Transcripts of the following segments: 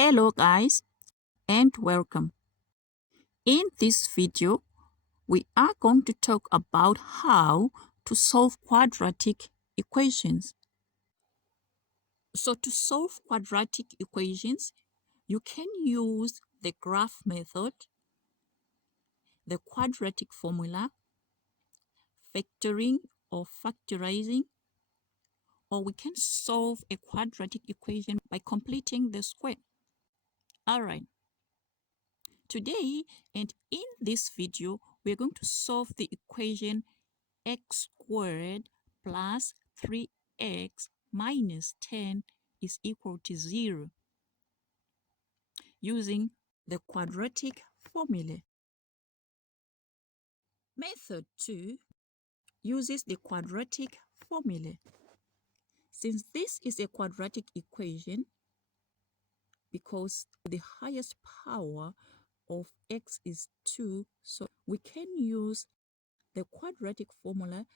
Hello guys and welcome. In this video, we are going to talk about how to solve quadratic equations. So to solve quadratic equations, you can use the graph method, the quadratic formula, factoring or factorizing, or we can solve a quadratic equation by completing the square. Alright. Today and in this video, we're going to solve the equation x squared plus 3x minus 10 is equal to 0 using the quadratic formula. Method 2 uses the quadratic formula. Since this is a quadratic equation, because the highest power of x is 2, so we can use the quadratic formula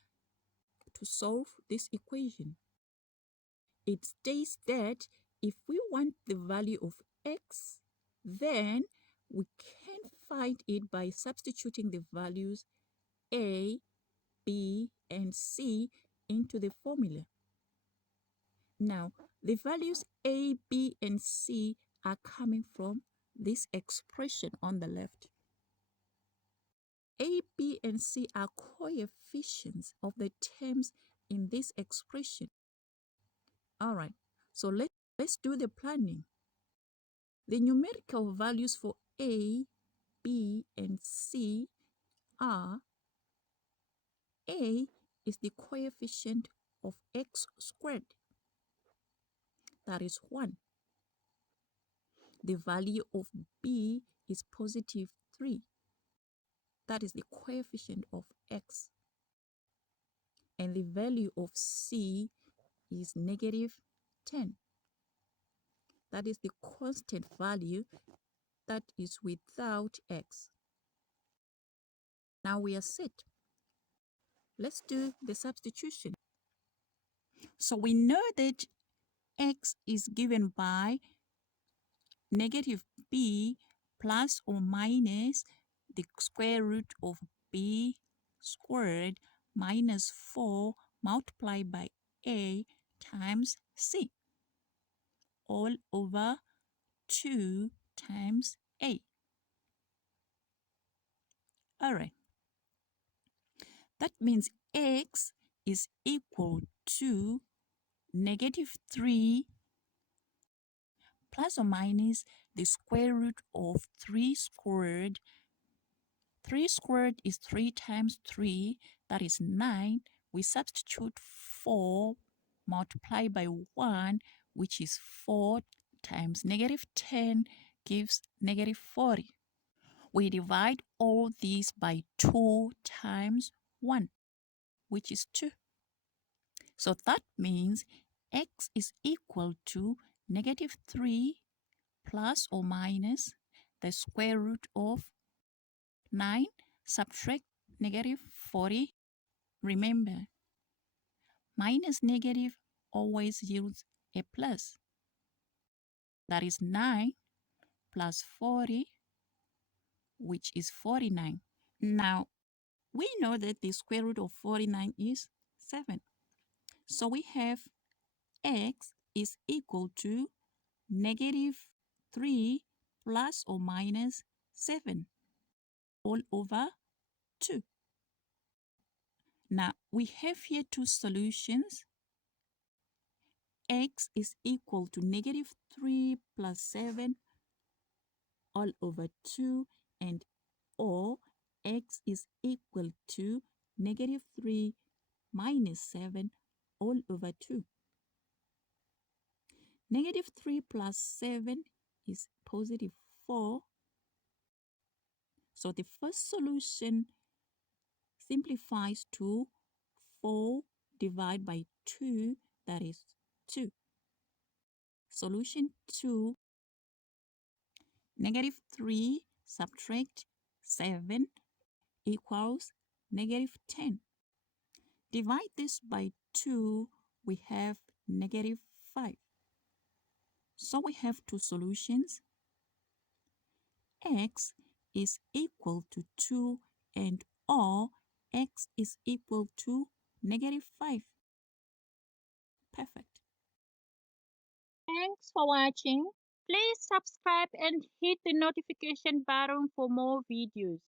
to solve this equation. It states that if we want the value of x, then we can find it by substituting the values a, b, and c into the formula. Now, the values a, b, and c are coming from this expression on the left. A, B, and C are coefficients of the terms in this expression. All right, so let's do the planning. The numerical values for A, B, and C are: A is the coefficient of x squared, that is 1. The value of B is positive 3, that is the coefficient of x. And the value of C is negative 10. That is the constant value that is without x. Now we are set. Let's do the substitution. So we know that x is given by negative b plus or minus the square root of b squared minus 4 multiplied by a times c all over 2 times a. All right. That means x is equal to negative 3 plus or minus the square root of 3 squared. 3 squared is 3 times 3, that is 9. We substitute 4 multiplied by 1, which is 4 times negative 10 gives negative 40. We divide all these by 2 times 1, which is 2. So that means x is equal to negative 3 plus or minus the square root of 9, subtract negative 40. Remember, minus negative always yields a plus. That is 9 plus 40, which is 49. Now, we know that the square root of 49 is 7. So we have x is equal to negative 3 plus or minus 7 all over 2. Now, we have here two solutions. X is equal to negative 3 plus 7 all over 2, and or x is equal to negative 3 minus 7 all over 2. Negative 3 plus 7 is positive 4. So the first solution simplifies to 4 divided by 2, that is 2. Solution 2, negative 3 subtract 7 equals negative 10. Divide this by 2, we have negative 5. So we have two solutions. X is equal to 2 and or x is equal to -5. Perfect. Thanks for watching. Please subscribe and hit the notification button for more videos.